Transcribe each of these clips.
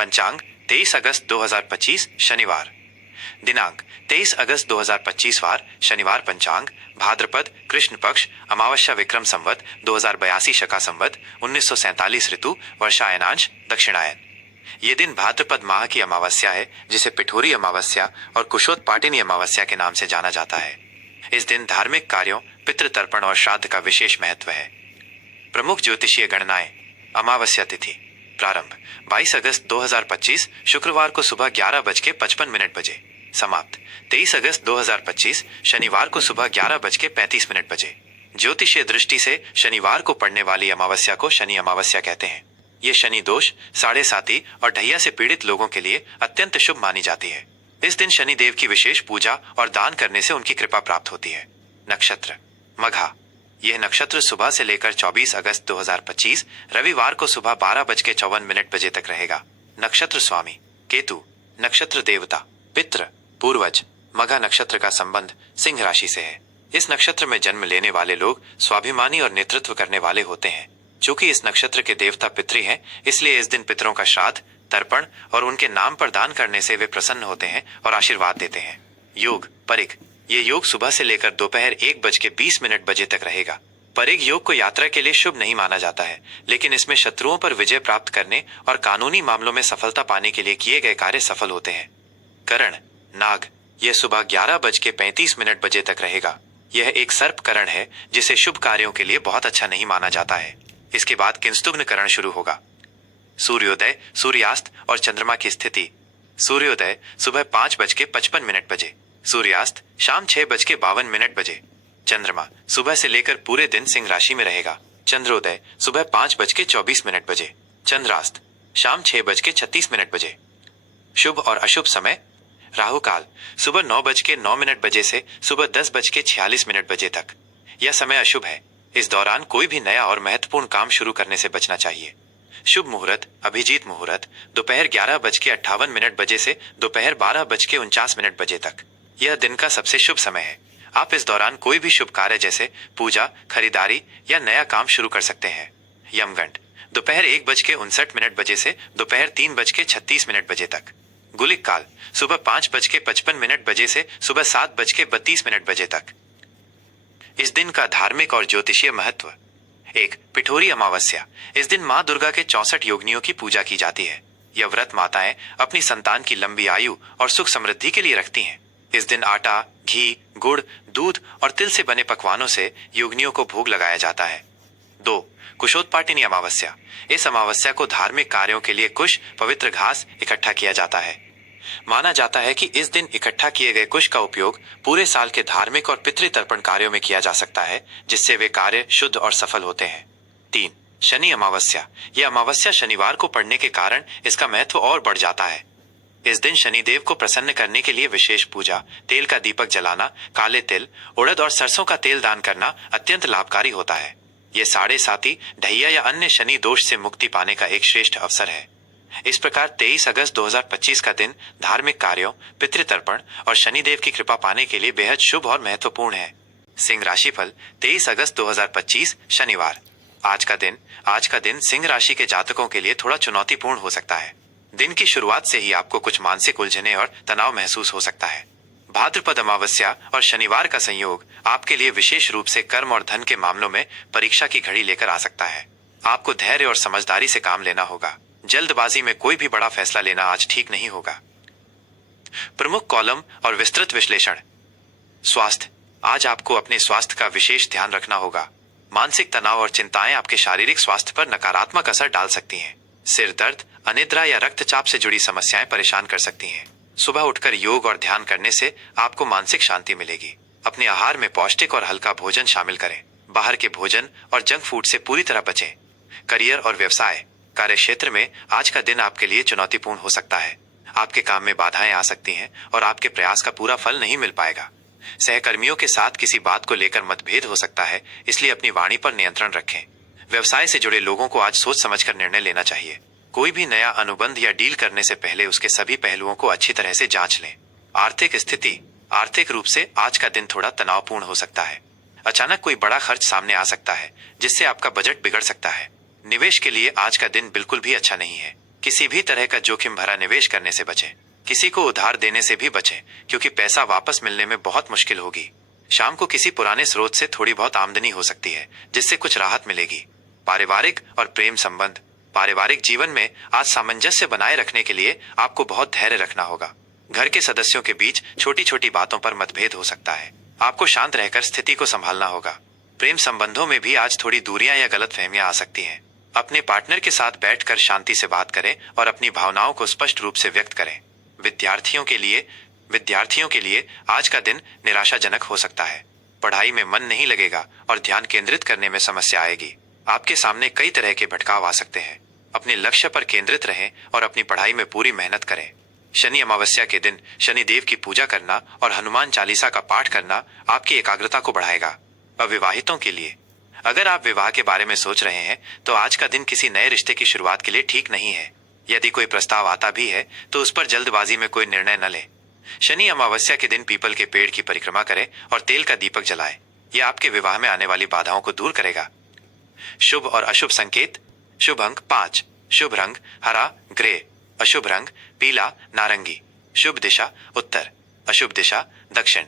पंचांग 23 अगस्त 2025 शनिवार। दिनांक 23 अगस्त 2025 वार शनिवार। पंचांग भाद्रपद कृष्ण पक्ष अमावस्या विक्रम संवत 2082 शका संवत 1947 ऋतु वर्षायनांश दक्षिणायन। ये दिन भाद्रपद माह की अमावस्या है, जिसे पिठोरी अमावस्या और कुशोत्पाटिनी अमावस्या के नाम से जाना जाता है। इस दिन धार्मिक कार्यों, पितृतर्पण और श्राद्ध का विशेष महत्व है। प्रमुख ज्योतिषीय गणनाएं। अमावस्या तिथि प्रारंभ 22 अगस्त 2025 शुक्रवार को सुबह 11:55 बजे। समाप्त 23 अगस्त 2025 शनिवार को सुबह 11:35 बजे। ज्योतिषीय दृष्टि से शनिवार को पड़ने वाली अमावस्या को शनि अमावस्या कहते हैं। ये शनि दोष, साढ़े साती और ढैया से पीड़ित लोगों के लिए अत्यंत शुभ मानी जाती है। इस दिन शनि देव की विशेष पूजा और दान करने से उनकी कृपा प्राप्त होती है। नक्षत्र मघा। यह नक्षत्र सुबह से लेकर 24 अगस्त 2025 रविवार को सुबह 12:54 बजे तक रहेगा। नक्षत्र स्वामी केतु। नक्षत्र देवता पितृ पूर्वज। मघा नक्षत्र का संबंध सिंह राशि से है। इस नक्षत्र में जन्म लेने वाले लोग स्वाभिमानी और नेतृत्व करने वाले होते हैं। चूंकि इस नक्षत्र के देवता पितृ हैं, इसलिए इस दिन पितरों का श्राद्ध, तर्पण और उनके नाम पर दान करने से वे प्रसन्न होते हैं और आशीर्वाद देते हैं। योग परिग। ये योग सुबह से लेकर दोपहर 1:20 बजे तक रहेगा। परिग योग को यात्रा के लिए शुभ नहीं माना जाता है, लेकिन इसमें शत्रुओं पर विजय प्राप्त करने और कानूनी मामलों में सफलता पाने के लिए किए गए कार्य सफल होते हैं। करण नाग। यह सुबह 11:35 बजे तक रहेगा। यह एक सर्प करण है, जिसे शुभ कार्यों के लिए बहुत अच्छा नहीं माना जाता है। इसके बाद किंस्तुग्न करण शुरू होगा। सूर्योदय, सूर्यास्त और चंद्रमा की स्थिति। सूर्योदय सुबह 5:55 बजे। सूर्यास्त शाम 6:52 बजे। चंद्रमा सुबह से लेकर पूरे दिन सिंह राशि में रहेगा। चंद्रोदय सुबह 5:24 बजे। चंद्रास्त शाम 6:36 बजे। शुभ और अशुभ समय। राहु काल सुबह 9:09 बजे से सुबह 10:46 बजे तक। यह समय अशुभ है। इस दौरान कोई भी नया और महत्वपूर्ण काम शुरू करने से बचना चाहिए। शुभ मुहूर्त अभिजीत मुहूर्त दोपहर 11:58 बजे से दोपहर 12:49 बजे तक। यह दिन का सबसे शुभ समय है। आप इस दौरान कोई भी शुभ कार्य जैसे पूजा, खरीदारी या नया काम शुरू कर सकते हैं। यमगंड दोपहर 1:59 बजे से दोपहर 3:36 बजे तक। गुलिक काल सुबह 5:55 बजे से सुबह 7:32 बजे तक। इस दिन का धार्मिक और ज्योतिषीय महत्व। 1. पिठोरी अमावस्या। इस दिन माँ दुर्गा के 64 योगिनियों की पूजा की जाती है। यह व्रत माताएं अपनी संतान की लंबी आयु और सुख समृद्धि के लिए रखती हैं। इस दिन आटा, घी, गुड़, दूध और तिल से बने पकवानों से योगिनियों को भोग लगाया जाता है। 2. कुशोत्पाटिनी अमावस्या। इस अमावस्या को धार्मिक कार्यों के लिए कुश, पवित्र घास इकट्ठा किया जाता है। माना जाता है कि इस दिन इकट्ठा किए गए कुश का उपयोग पूरे साल के धार्मिक और पितृतर्पण कार्यों में किया जा सकता है, जिससे वे कार्य शुद्ध और सफल होते हैं। 3. शनि अमावस्या। यह अमावस्या शनिवार को पड़ने के कारण इसका महत्व और बढ़ जाता है। इस दिन शनिदेव को प्रसन्न करने के लिए विशेष पूजा, तेल का दीपक जलाना, काले तिल, उड़द और सरसों का तेल दान करना अत्यंत लाभकारी होता है। ये साढ़े साती, ढैया या अन्य शनि दोष से मुक्ति पाने का एक श्रेष्ठ अवसर है। इस प्रकार 23 अगस्त 2025 का दिन धार्मिक कार्यों, पितृतर्पण और शनिदेव की कृपा पाने के लिए बेहद शुभ और महत्वपूर्ण है। सिंह राशिफल 23 अगस्त 2025 शनिवार। आज का दिन सिंह राशि के जातकों के लिए थोड़ा चुनौतीपूर्ण हो सकता है। दिन की शुरुआत से ही आपको कुछ मानसिक उलझने और तनाव महसूस हो सकता है। भाद्रपद अमावस्या और शनिवार का संयोग आपके लिए विशेष रूप से कर्म और धन के मामलों में परीक्षा की घड़ी लेकर आ सकता है। आपको धैर्य और समझदारी से काम लेना होगा। जल्दबाजी में कोई भी बड़ा फैसला लेना आज ठीक नहीं होगा। प्रमुख कॉलम और विस्तृत विश्लेषण। स्वास्थ्य। आज आपको अपने स्वास्थ्य का विशेष ध्यान रखना होगा। मानसिक तनाव और चिंताएं आपके शारीरिक स्वास्थ्य पर नकारात्मक असर डाल सकती हैं। सिर दर्द, अनिद्रा या रक्तचाप से जुड़ी समस्याएं परेशान कर सकती हैं। सुबह उठकर योग और ध्यान करने से आपको मानसिक शांति मिलेगी। अपने आहार में पौष्टिक और हल्का भोजन शामिल करें। बाहर के भोजन और जंक फूड से पूरी तरह बचें। करियर और व्यवसाय। कार्य क्षेत्र में आज का दिन आपके लिए चुनौतीपूर्ण हो सकता है। आपके काम में बाधाएं आ सकती हैं और आपके प्रयास का पूरा फल नहीं मिल पाएगा। सहकर्मियों के साथ किसी बात को लेकर मतभेद हो सकता है, इसलिए अपनी वाणी पर नियंत्रण रखें। व्यवसाय से जुड़े लोगों को आज सोच समझकर निर्णय लेना चाहिए। कोई भी नया अनुबंध या डील करने से पहले उसके सभी पहलुओं को अच्छी तरह से जांच लें। आर्थिक स्थिति। आर्थिक रूप से आज का दिन थोड़ा तनावपूर्ण हो सकता है। अचानक कोई बड़ा खर्च सामने आ सकता है, जिससे आपका बजट बिगड़ सकता है। निवेश के लिए आज का दिन बिल्कुल भी अच्छा नहीं है। किसी भी तरह का जोखिम भरा निवेश करने से बचें। किसी को उधार देने से भी बचें, क्योंकि पैसा वापस मिलने में बहुत मुश्किल होगी। शाम को किसी पुराने स्रोत से थोड़ी बहुत आमदनी हो सकती है, जिससे कुछ राहत मिलेगी। पारिवारिक और प्रेम संबंध। पारिवारिक जीवन में आज सामंजस्य बनाए रखने के लिए आपको बहुत धैर्य रखना होगा। घर के सदस्यों के बीच छोटी छोटी बातों पर मतभेद हो सकता है। आपको शांत रहकर स्थिति को संभालना होगा। प्रेम संबंधों में भी आज थोड़ी दूरियां या गलतफहमियां आ सकती हैं। अपने पार्टनर के साथ बैठकर शांति से बात करें और अपनी भावनाओं को स्पष्ट रूप से व्यक्त करें। विद्यार्थियों के लिए आज का दिन निराशाजनक हो सकता है। पढ़ाई में मन नहीं लगेगा और ध्यान केंद्रित करने में समस्या आएगी। आपके सामने कई तरह के भटकाव आ सकते हैं। अपने लक्ष्य पर केंद्रित रहें और अपनी पढ़ाई में पूरी मेहनत करें। शनि अमावस्या के दिन शनिदेव की पूजा करना और हनुमान चालीसा का पाठ करना आपकी एकाग्रता को बढ़ाएगा। अविवाहितों के लिए, अगर आप विवाह के बारे में सोच रहे हैं तो आज का दिन किसी नए रिश्ते की शुरुआत के लिए ठीक नहीं है। यदि कोई प्रस्ताव आता भी है तो उस पर जल्दबाजी में कोई निर्णय न लें। शनि अमावस्या के दिन पीपल के पेड़ की परिक्रमा करें और तेल का दीपक जलाएं। यह आपके विवाह में आने वाली बाधाओं को दूर करेगा। शुभ और अशुभ संकेत। शुभ अंक 5, शुभ रंग हरा ग्रे, अशुभ रंग पीला नारंगी, शुभ दिशा उत्तर, अशुभ दिशा दक्षिण।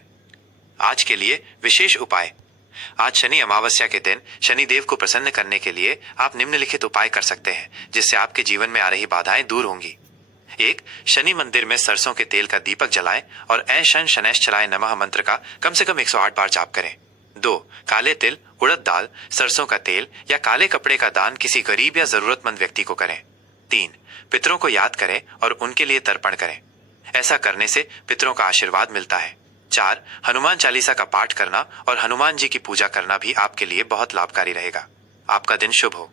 आज के लिए विशेष उपाय। आज शनि अमावस्या के दिन शनिदेव को प्रसन्न करने के लिए आप निम्नलिखित उपाय कर सकते हैं, जिससे आपके जीवन में आ रही बाधाएं दूर होंगी। 1. शनि मंदिर में सरसों के तेल का दीपक जलाएं और ऐ शन शनैश्चराय नमः मंत्र का कम से कम 108 बार जाप करें। 2. काले तिल, उड़द दाल, सरसों का तेल या काले कपड़े का दान किसी गरीब या जरूरतमंद व्यक्ति को करें। 3. पितरों को याद करें और उनके लिए तर्पण करें। ऐसा करने से पितरों का आशीर्वाद मिलता है। 4. हनुमान चालीसा का पाठ करना और हनुमान जी की पूजा करना भी आपके लिए बहुत लाभकारी रहेगा। आपका दिन शुभ हो।